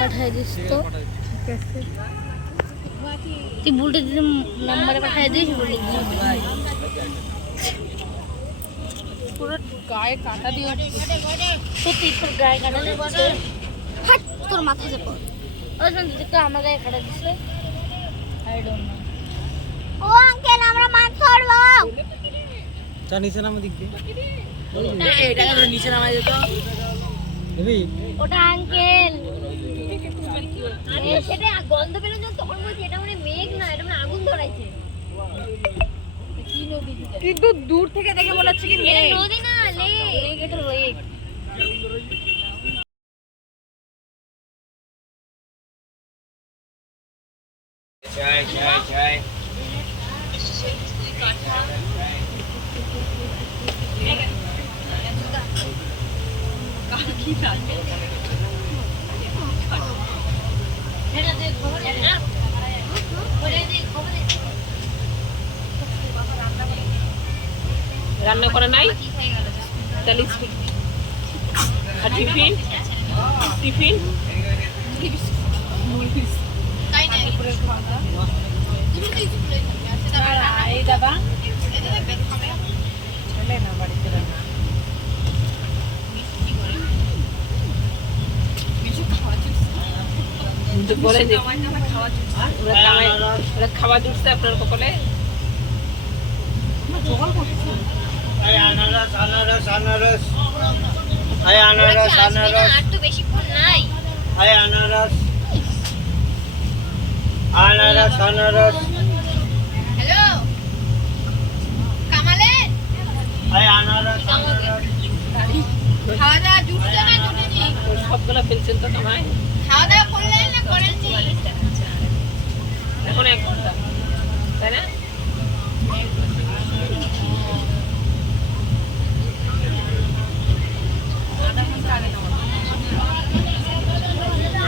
পাঠাই দিস তো তুই বুলটে দিদি নম্বরে পাঠাই দিস বলি পুরো গায়ে কাটা দিয়ে সত্যি তোর গায়ে কাটা দিচ্ছে হাট তোর মাথা চাপা ও শুনতে তুই আমার গায়ে কাটা দিছে আই ডোন্ট নো ও আঙ্কেল আমরা মাছ ধরবো চা নিচে নামা দিক দিয়ে এটা করে নিচে নামাই দিত দেবি ওটা আঙ্কেল আরে সেটা গন্ধ পেলো যখন তখন বলছি এটা মানে মেঘ না এটা মানে আগুন ধরাইছে কিন্তু দূর থেকে দেখে মনে হচ্ছে কি এটা নদী না লেক এটা লেক চাই এটা দে খবর না ওরে দে খবর রান্না করা নাই তাহলে আর টিফিন টিফিন তাই না দুপুরের খাওয়া এই দাদা চলে না বাড়িতে বলে খাওয়া জুটছে আপনার কপালে আনারস আনারস আনারস আয় আনারস আনারস আর তো বেশিক্ষণ নাই আয় আনারস আনারস আনারস হ্যালো কামালে আয় আনারস আনারস খাওয়া দাওয়া জুটছে না জুটেনি সবগুলো ফেলছেন তো কামায় খাওয়া দাওয়া করলেন না করেননি এখন 1 ঘন্টা তাই না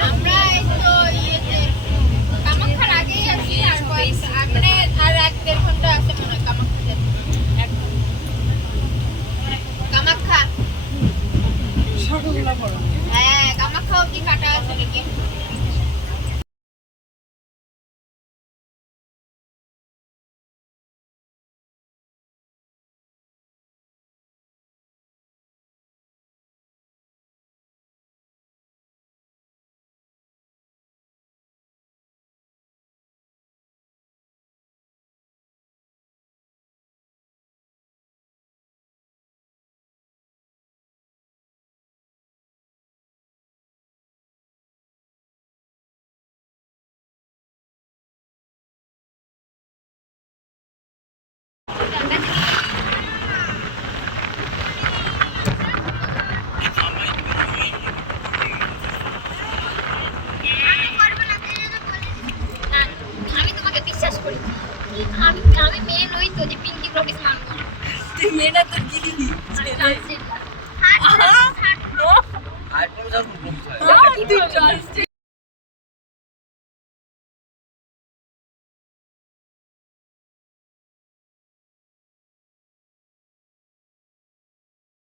আমরা এই তো ইয়েতে কামাখ্যার আগেই আছি আর মানে আর 1-1.5 ঘন্টা আছে মনে হয় কামাখ্যাতে কামাখ্যা সবগুলো বড় হ্যাঁ কামাখ্যা অবধি কাটা আছে নাকি আমি তোমাকে বিশ্বাস করি আমি মেয়ে নই তো যে পিঙ্কি ব্লগিস মানবো তুই মেয়েটা তো গিলি আর কোন তুই